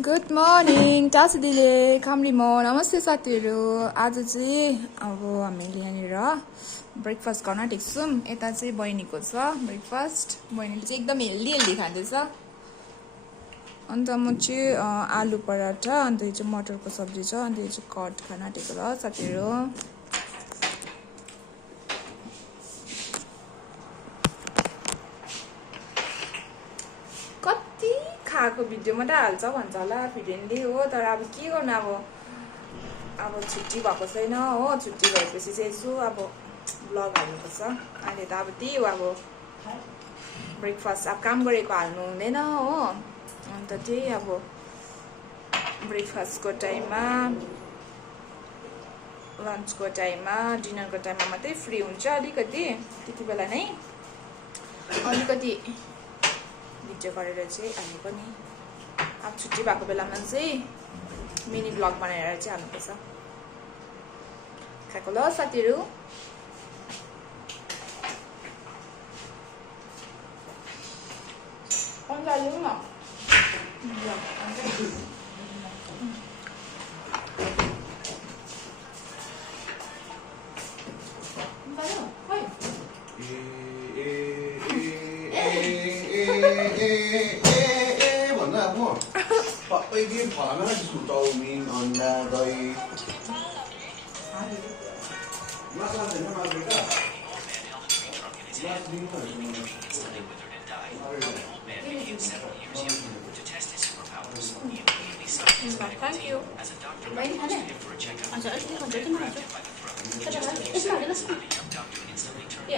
Good morning टासु दिदी कामरी म नमस्ते साथीहरू। आज चाहिँ अब हामीले यहाँनिर ब्रेकफास्ट गर्न आँटेको छौँ। यता चाहिँ बहिनीको छ ब्रेकफास्ट। बहिनीले चाहिँ एकदम हेल्दी खाँदैछ। अन्त म चाहिँ आलु पराठा, अन्त यो चाहिँ मटरको सब्जी छ, अन्त यो चाहिँ कट खान आँटेको र साथीहरू। कति खाएको भिडियो मात्रै हाल्छ भन्छ होला फिडेनले हो, तर अब के गर्नु, अब छुट्टी भएको छैन हो। छुट्टी भएपछि चाहिँ यसो अब ब्लग हाल्नुपर्छ। अहिले त अब त्यही हो, अब ब्रेकफास्ट अब काम गरेको हाल्नु हुँदैन हो। अन्त त्यही अब ब्रेकफास्टको टाइममा, लन्चको टाइममा, डिनरको टाइममा मात्रै फ्री हुन्छ अलिकति। त्यति बेला नै अलिकति भिडियो गरेर चाहिँ हालेको नि। अब छुट्टी भएको बेलामा चाहिँ मिनी ब्लग बनाएर चाहिँ हाल्नुपर्छ। खाएको ल साथीहरू। Thank you.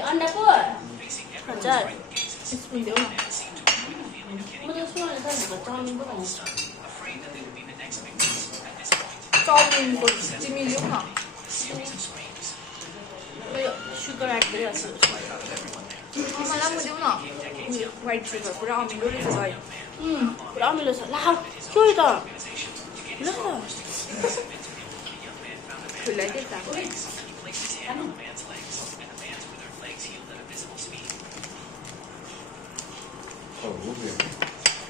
अन्डाको हजार स्पुन देऊ न। म त सुवाले चाउमिनको भन्छु। चाउमिनको तिमी लिऊ न। सुगर एड गरिहाल्छु। मलाई पनि देऊ न। व्हाइट सुगर पुरा अमिलो रहेछ भाइ। पुरा अमिलो छ। ला के हो त? ल खुलाइदिए त।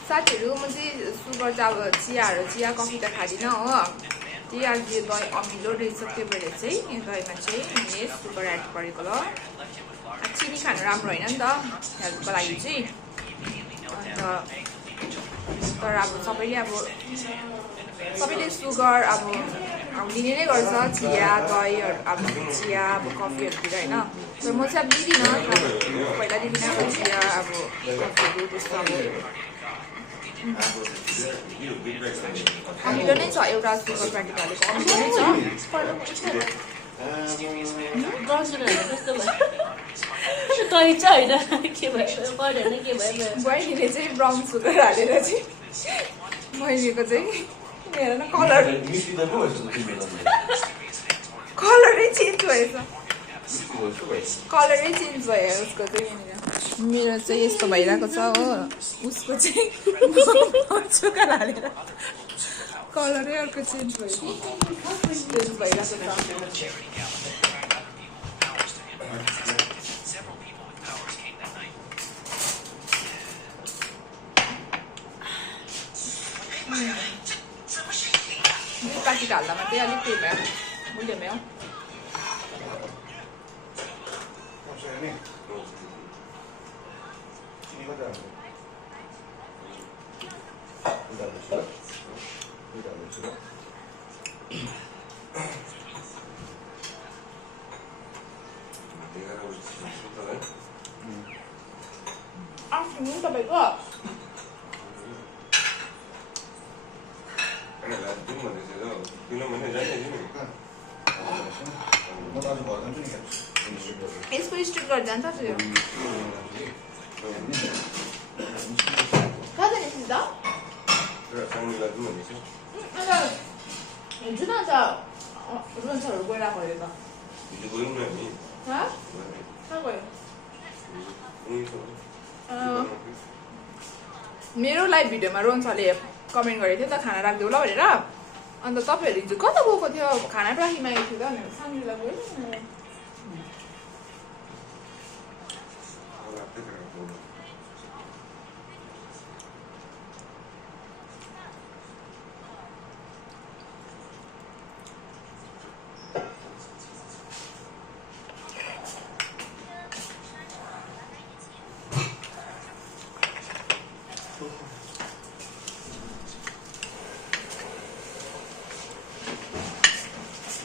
साथीहरू म चाहिँ सुगर चाहिँ अब चिया कफी त खाँदिनँ हो। त्यही आज यो दही अमिलो रहेछ, त्यो भएर चाहिँ यो दहीमा चाहिँ मैले सुगर एड गरेको ल। चिनी खानु राम्रो होइन नि त हेल्थको लागि चाहिँ। अन्त तर अब सबैले सुगर अब लिने नै गर्छ चिया दहीहरू, अब चिया अब कफीहरूतिर होइन। तर म चाहिँ अब लिँदिनँ, पहिला लिँदिनँ अब चिया अब कफीहरू त्यस्तो। अब अमिलो नै छ, एउटा सुगर प्याकेट हालेको अमिलो नै छ। दही चाहिँ होइन के भयो पढेन के भयो। बहिनीले चाहिँ ब्राउन सुगर हालेर चाहिँ बहिनीको चाहिँ हेर न कलरै चेन्ज भएछ। कलरै चेन्ज भयो उसको चाहिँ यहाँनिर। मेरो चाहिँ यस्तो भइरहेको छ हो, उसको चाहिँ सुगर हालेर कलरै अर्को चेन्ज भइरहेको छ। प्याकेट हाल्दा मात्रै अलिक त्यो भयो, बुझ्यो भयो। आफ्टरनुन तपाईँको यसको स्ट्रिक गरेर जान्छ त्यो। कहाँ जाने सिधा हिजो न अन्त रुन्सहरू गइरहेको अरे त। कहाँ गयो? मेरो लाइभ भिडियोमा रोन्सले कमेन्ट गरेको थियो त खाना राखिदेऊ ल भनेर। अन्त तपाईँहरू हिजो कता गएको थियो? खाना राखिमागेको थियो त भनेर साङ्ग्रीलाई गयो।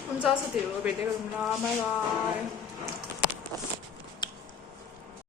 혼자 사드리고 भेट्दै गरौँ ल बाई बाई